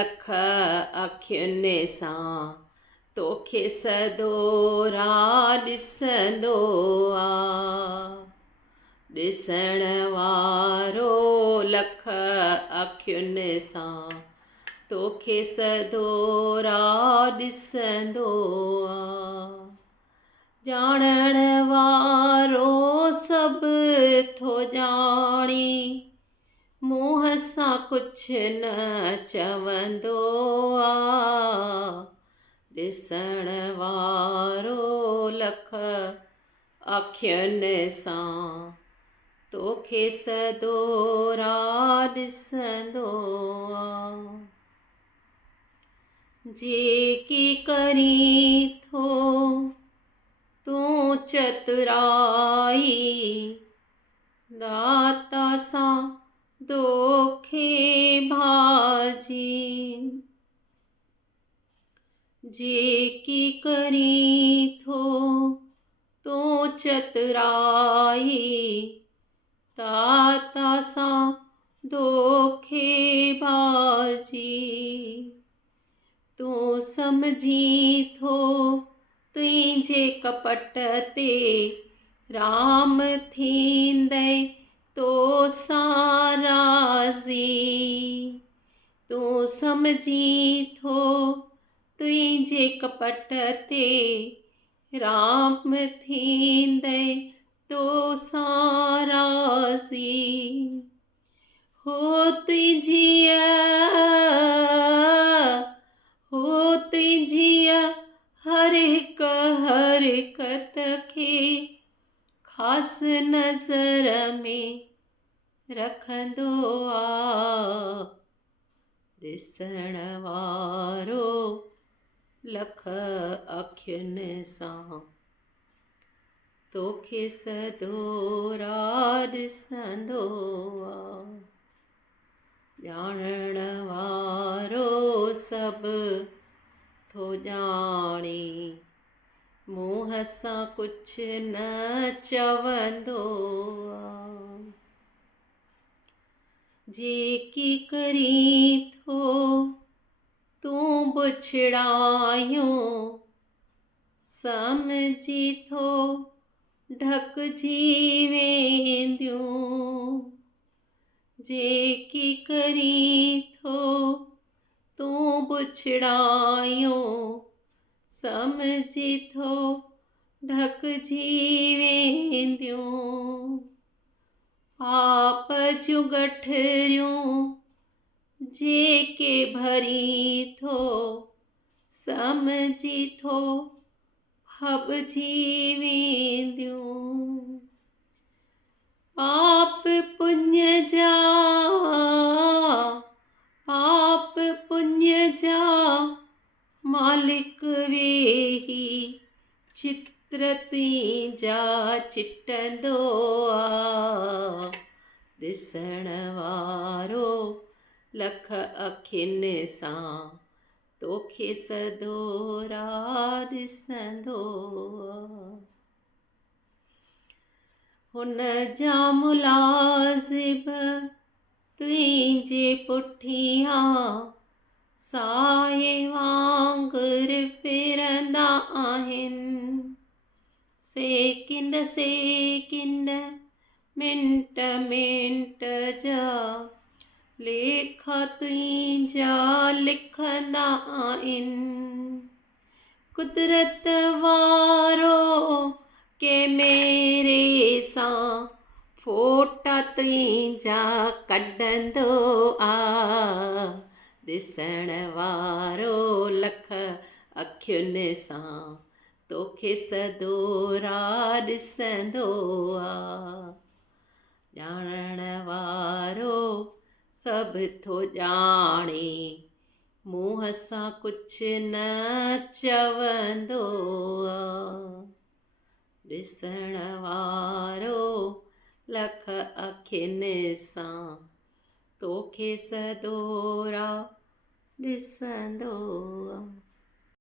लख अखियुनि सां तोखे सदोरा ॾिसंदो आ। ॾिसण वारो लख अखियुनि सां तोखे सदोरा ॾिसंदो आ। ॼाणण वारो सभु थो ॼाणी मुंहं सां कुझु न चवंदो आ। ॾिसण वारो लख अखियुनि सां तोखे सदोरा ॾिसंदो आ। जेकी करीं थो तूं चतुराई दाता सां दोखे भाजी। जेकी करीं थो तूं चतुराई दाता सां दोखे भाजी। तूं सम्झी थो तुंहिंजे कपट ते राम थींदे तोसां राज़ी। तूं सम्झी थो तुंहिंजे कपट ते राम थींदे तोसां राज़ी। हो तुंहिंजी हर हिक हरकत खे ख़ासि नज़र में रखंदो आ। ॾिसण वारो लख अखियुनि सां तोखे सदोरा ॾिसंदो आ। ॼाणण वारो सभु थो ॼाणी मुंहं सां कुझु न चवंदो आ। जेकी करीं थो तूं बुछड़ायूं समझी थो ढकिजी वेंदियूं। जेकी करीं थो तूं बुछड़ायूं समझी थो ढकिजी वेंदियूं। पाप जूं गठरियूं जेके भरी थो समझी थो हॿिजी वेंदियूं। पाप पुण्य जा मालिक वेही चित्र तुंहिंजा चिटंदो आ। ॾिसण वारो लख अखियुनि सां तोखे सदोरा ॾिसंदो आ। हुन जा मुलाज़िब तुंहिंजे पुठियां साए वांगुर फिरंदा आहिनि। सेकिंड मिंट जा लेखा तुंहिंजा लिखंदा आहिनि। कुदरत वारो कैमरे सां फोटा तुंहिंजा कढंदो आ। ॾिसण वारो लख अखियुनि सां तोखे सदोरा ॾिसंदो आ। ॼाणण वारो सभु थो ॼाणे मुंहं सां कुझु न चवंदो आ। ॾिसण वारो लख अखियुनि सां तोखे सदोरा ॾिसंदो आ।